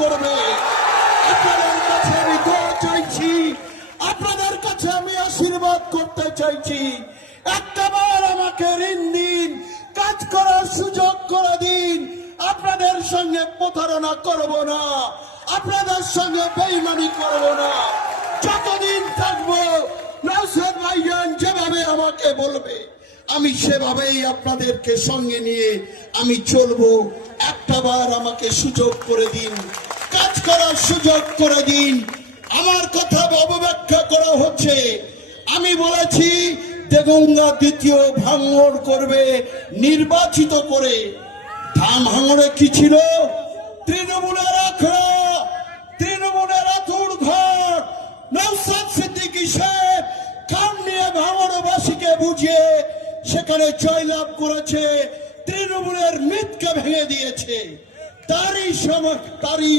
করবে। আপনাদের কাছে আমি দোয়া চাইছি, আপনাদের কাছে আমি আশীর্বাদ করতে চাইছি। একটাবার আমাকে ঋণ দিন, কাজ করার সুযোগ করে দিন। আপনাদের সঙ্গে প্রতারণা করব না, আপনাদের সঙ্গে বেঈমানি করব না। যতদিন থাকবো নওশাদ ভাইজান যেভাবে আমাকে বলবে আমি সেভাবেই আপনাদেরকে সঙ্গে নিয়ে আমি চলবো। একটাবার আমাকে সুযোগ করে দিন, কাজ করার সুযোগ করে দিন। আমার কথা অবব্যাখ্যা করা হচ্ছে। আমি বলেছি দেগঙ্গা দ্বিতীয় ভাঙড় করবে নির্বাচিত করে। ভাঙড়ে কি ছিল? তৃণমূলের আখড়া, তৃণমূলের আতুর ঘর। নওশাদ সিদ্দিকী সাহেব কান নিয়ে ভাঙড়বাসীকে বুঝিয়ে সেখানে জয়লাভ করেছে, তৃণমূলের মিথকে ভেঙে দিয়েছে। তারই সময় তারই